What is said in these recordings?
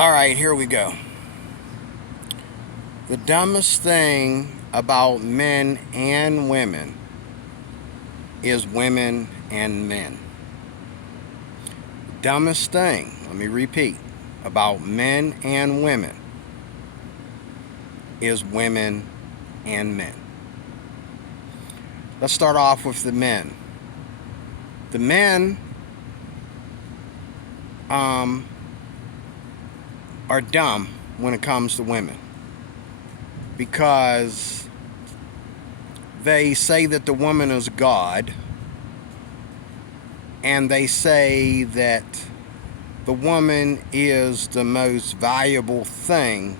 Alright, here we go. The dumbest thing about men and women is women and men. The dumbest thing, let me repeat, about men and women is women and men. Let's start off with the men. The men are dumb when it comes to women because they say that the woman is God, and they say that the woman is the most valuable thing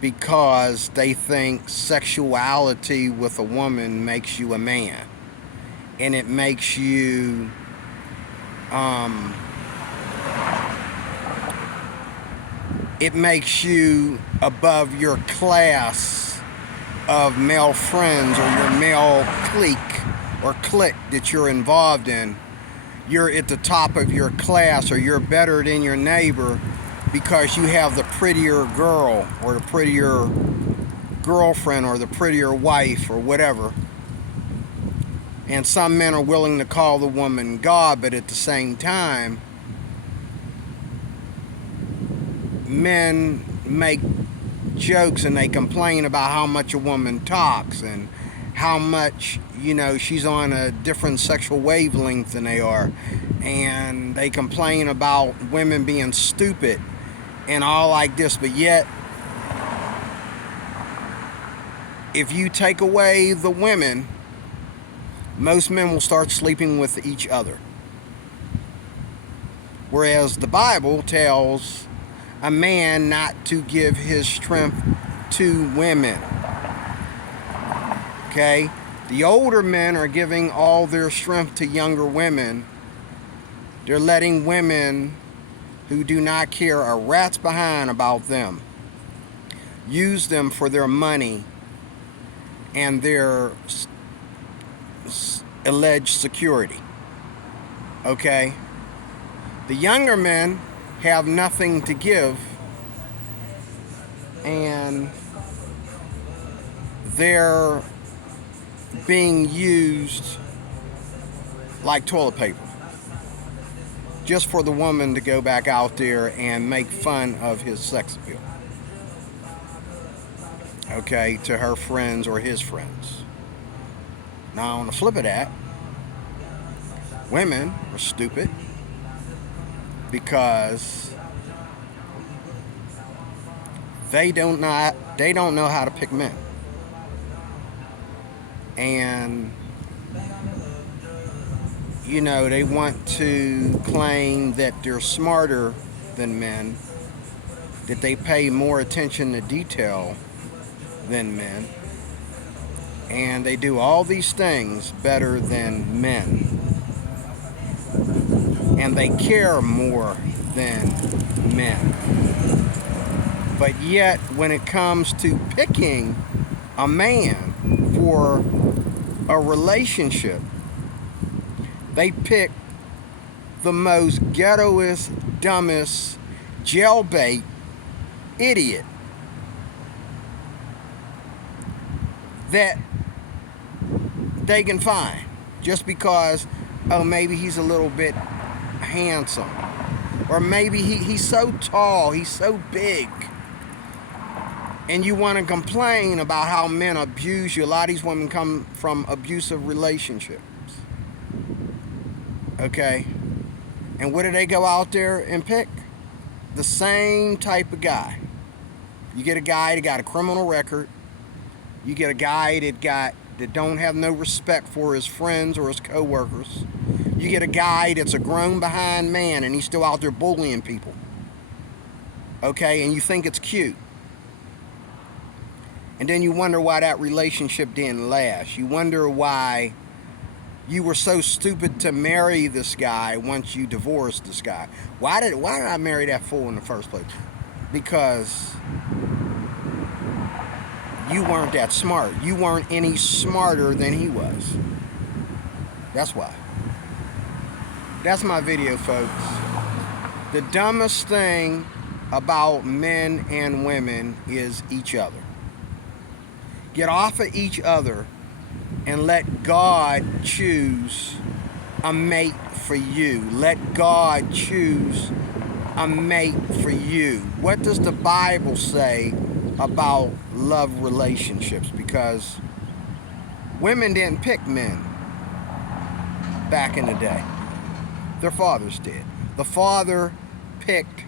because they think sexuality with a woman makes you a man, and it makes you above your class of male friends or your male clique that you're involved in. You're at the top of your class, or you're better than your neighbor because you have the prettier girl or the prettier girlfriend or the prettier wife or whatever. And some men are willing to call the woman God, but at the same time, men make jokes and they complain about how much a woman talks and how much, she's on a different sexual wavelength than they are. And they complain about women being stupid and all like this. But yet, if you take away the women, most men will start sleeping with each other. Whereas the Bible tells a man not to give his strength to women. Okay? The older men are giving all their strength to younger women. They're letting women who do not care a rat's behind about them use them for their money and their alleged security. Okay? The younger men have nothing to give, and they're being used like toilet paper just for the woman to go back out there and make fun of his sex appeal, okay, to her friends or his friends. Now, on the flip of that, women are stupid because they don't know how to pick men. And they want to claim that they're smarter than men, that they pay more attention to detail than men, and they do all these things better than men, and they care more than men. But yet, when it comes to picking a man for a relationship, they pick the most ghettoest, dumbest, jailbait idiot that they can find, just because, maybe he's a little bit handsome, or maybe he's so tall, he's so big, and you want to complain about how men abuse you. A lot of these women come from abusive relationships, okay? And what do they go out there and pick? The same type of guy. You get a guy that got a criminal record. You get a guy that don't have no respect for his friends or his co-workers. You get a guy that's a grown behind man and he's still out there bullying people, okay? And you think it's cute. And then you wonder why that relationship didn't last. You wonder why you were so stupid to marry this guy once you divorced this guy. Why did I marry that fool in the first place? Because you weren't that smart. You weren't any smarter than he was. That's why. That's my video, folks. The dumbest thing about men and women is each other. Get off of each other and let God choose a mate for you. Let God choose a mate for you. What does the Bible say about love relationships? Because women didn't pick men back in the day. Their fathers did. The father picked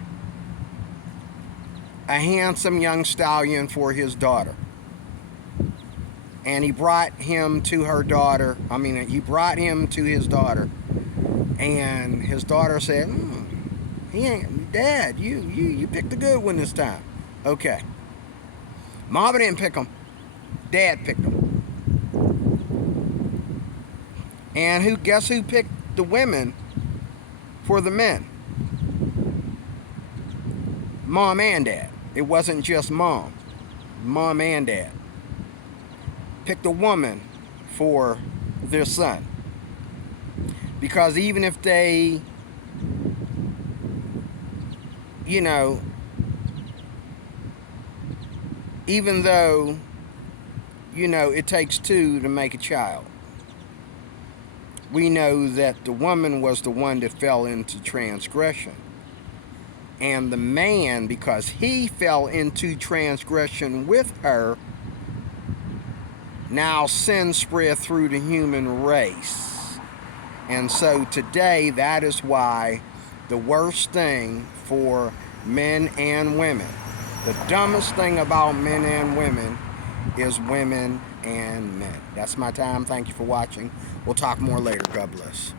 a handsome young stallion for his daughter. And he brought him to her daughter. He brought him to his daughter. And his daughter said, he ain't, Dad, you picked a good one this time. Okay. Mama didn't pick him. Dad picked him. And guess who picked the women for the men? Mom and Dad. It wasn't just mom. Mom and Dad picked a woman for their son. Because even if they, even though, it takes two to make a child, we know that the woman was the one that fell into transgression. And the man, because he fell into transgression with her, now sin spread through the human race. And so today, that is why the worst thing for men and women, the dumbest thing about men and women, is women and men. That's my time. Thank you for watching. We'll talk more later. God bless.